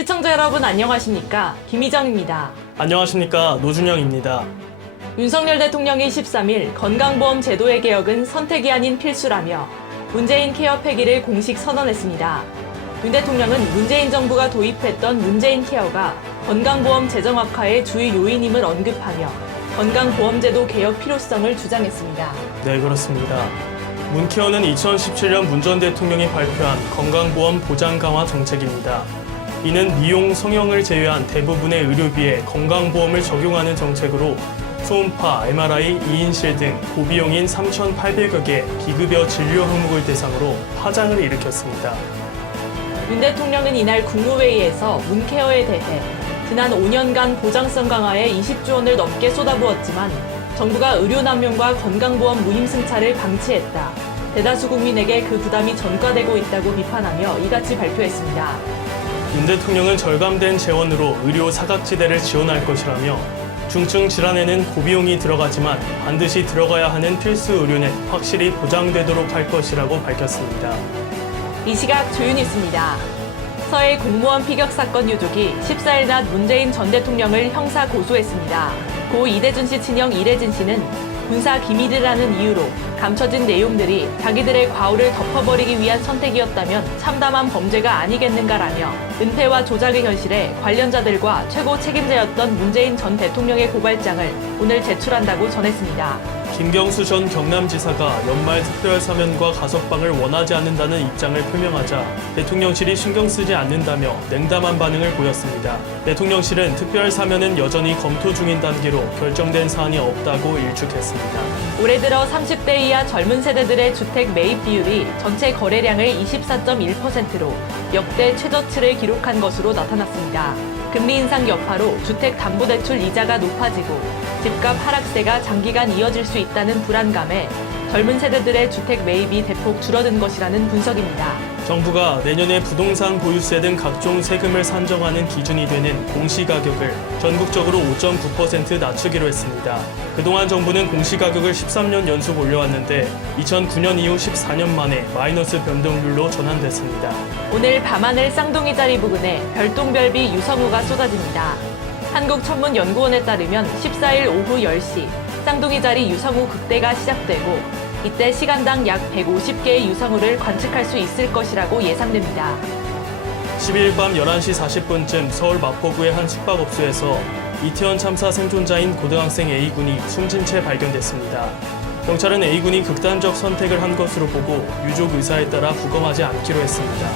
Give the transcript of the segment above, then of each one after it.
시청자 여러분 안녕하십니까? 김희정입니다. 안녕하십니까, 노준영입니다. 윤석열 대통령이 13일 건강보험 제도의 개혁은 선택이 아닌 필수라며 문재인 케어 폐기를 공식 선언했습니다. 윤 대통령은 문재인 정부가 도입했던 문재인 케어가 건강보험 재정 악화의 주요 요인임을 언급하며 건강보험제도 개혁 필요성을 주장했습니다. 네, 그렇습니다. 문케어는 2017년 문 전 대통령이 발표한 건강보험 보장 강화 정책입니다. 이는 미용, 성형을 제외한 대부분의 의료비에 건강보험을 적용하는 정책으로 초음파, MRI, 2인실 등 고비용인 3,800여 개 비급여 진료 항목을 대상으로 파장을 일으켰습니다. 윤 대통령은 이날 국무회의에서 문케어에 대해 지난 5년간 보장성 강화에 20조 원을 넘게 쏟아부었지만 정부가 의료 남용과 건강보험 무임승차를 방치했다. 대다수 국민에게 그 부담이 전가되고 있다고 비판하며 이같이 발표했습니다. 윤 대통령은 절감된 재원으로 의료 사각지대를 지원할 것이라며 중증 질환에는 고비용이 들어가지만 반드시 들어가야 하는 필수 의료는 확실히 보장되도록 할 것이라고 밝혔습니다. 이 시각 주요 뉴스입니다. 서해 공무원 피격 사건 유족이 14일 낮 문재인 전 대통령을 형사 고소했습니다. 고 이대준 씨 친형 이래진 씨는 군사 기밀이라는 이유로 감춰진 내용들이 자기들의 과오를 덮어버리기 위한 선택이었다면 참담한 범죄가 아니겠는가라며 은폐와 조작의 현실에 관련자들과 최고 책임자였던 문재인 전 대통령의 고발장을 오늘 제출한다고 전했습니다. 김경수 전 경남지사가 연말 특별 사면과 가석방을 원하지 않는다는 입장을 표명하자 대통령실이 신경 쓰지 않는다며 냉담한 반응을 보였습니다. 대통령실은 특별 사면은 여전히 검토 중인 단계로 결정된 사안이 없다고 일축했습니다. 올해 들어 30대 이하 젊은 세대들의 주택 매입 비율이 전체 거래량의 24.1%로 역대 최저치를 기록한 것으로 나타났습니다. 금리 인상 여파로 주택담보대출 이자가 높아지고 집값 하락세가 장기간 이어질 수 있다는 불안감에 젊은 세대들의 주택 매입이 대폭 줄어든 것이라는 분석입니다. 정부가 내년에 부동산 보유세 등 각종 세금을 산정하는 기준이 되는 공시가격을 전국적으로 5.9% 낮추기로 했습니다. 그동안 정부는 공시가격을 13년 연속 올려왔는데 2009년 이후 14년 만에 마이너스 변동률로 전환됐습니다. 오늘 밤하늘 쌍둥이 자리 부근에 별똥별비 유성우가 쏟아집니다. 한국천문연구원에 따르면 14일 오후 10시 쌍둥이 자리 유성우 극대가 시작되고 이때 시간당 약 150개의 유성우를 관측할 수 있을 것이라고 예상됩니다. 12일 밤 11시 40분쯤 서울 마포구의 한 숙박업소에서 이태원 참사 생존자인 고등학생 A군이 숨진 채 발견됐습니다. 경찰은 A군이 극단적 선택을 한 것으로 보고 유족 의사에 따라 부검하지 않기로 했습니다.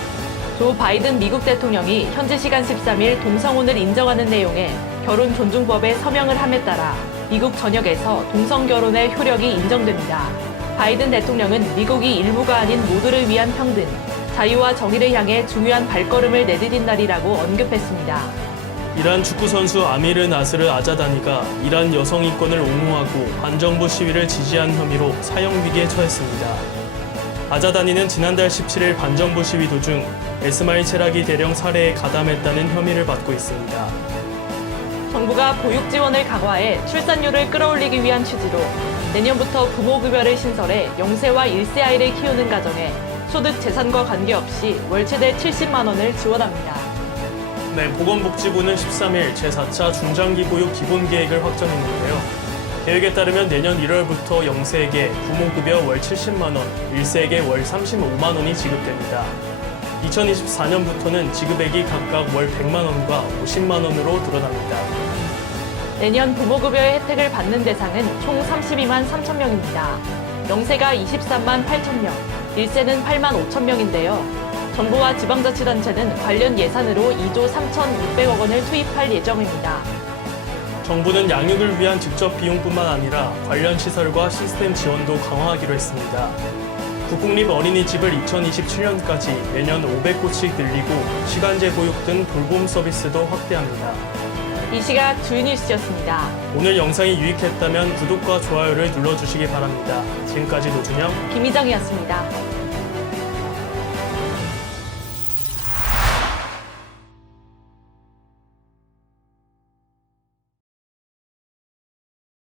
조 바이든 미국 대통령이 현지 시간 13일 동성혼을 인정하는 내용의 결혼존중법에 서명을 함에 따라 미국 전역에서 동성결혼의 효력이 인정됩니다. 바이든 대통령은 미국이 일부가 아닌 모두를 위한 평등, 자유와 정의를 향해 중요한 발걸음을 내디딘 날이라고 언급했습니다. 이란 축구선수 아미르 나스르 아자다니가 이란 여성 인권을 옹호하고 반정부 시위를 지지한 혐의로 사형위기에 처했습니다. 아자다니는 지난달 17일 반정부 시위 도중 에스마일 체라기 대령 살해에 가담했다는 혐의를 받고 있습니다. 정부가 보육 지원을 강화해 출산율을 끌어올리기 위한 취지로 내년부터 부모급여를 신설해 0세와 1세 아이를 키우는 가정에 소득 재산과 관계없이 월 최대 70만 원을 지원합니다. 네, 보건복지부는 13일 제4차 중장기 보육 기본계획을 확정했는데요. 계획에 따르면 내년 1월부터 0세에게 부모급여 월 70만 원, 1세에게 월 35만 원이 지급됩니다. 2024년부터는 지급액이 각각 월 100만 원과 50만 원으로 늘어납니다. 내년 부모급여의 혜택을 받는 대상은 총 32만 3천 명입니다. 0세가 23만 8천 명, 1세는 8만 5천 명인데요. 정부와 지방자치단체는 관련 예산으로 2조 3,600억 원을 투입할 예정입니다. 정부는 양육을 위한 직접 비용뿐만 아니라 관련 시설과 시스템 지원도 강화하기로 했습니다. 국공립 어린이집을 2027년까지 매년 500곳씩 늘리고 시간제 보육 등 돌봄 서비스도 확대합니다. 이 시각 주요 뉴스였습니다. 오늘 영상이 유익했다면 구독과 좋아요를 눌러주시기 바랍니다. 지금까지 노준영, 김희정이었습니다.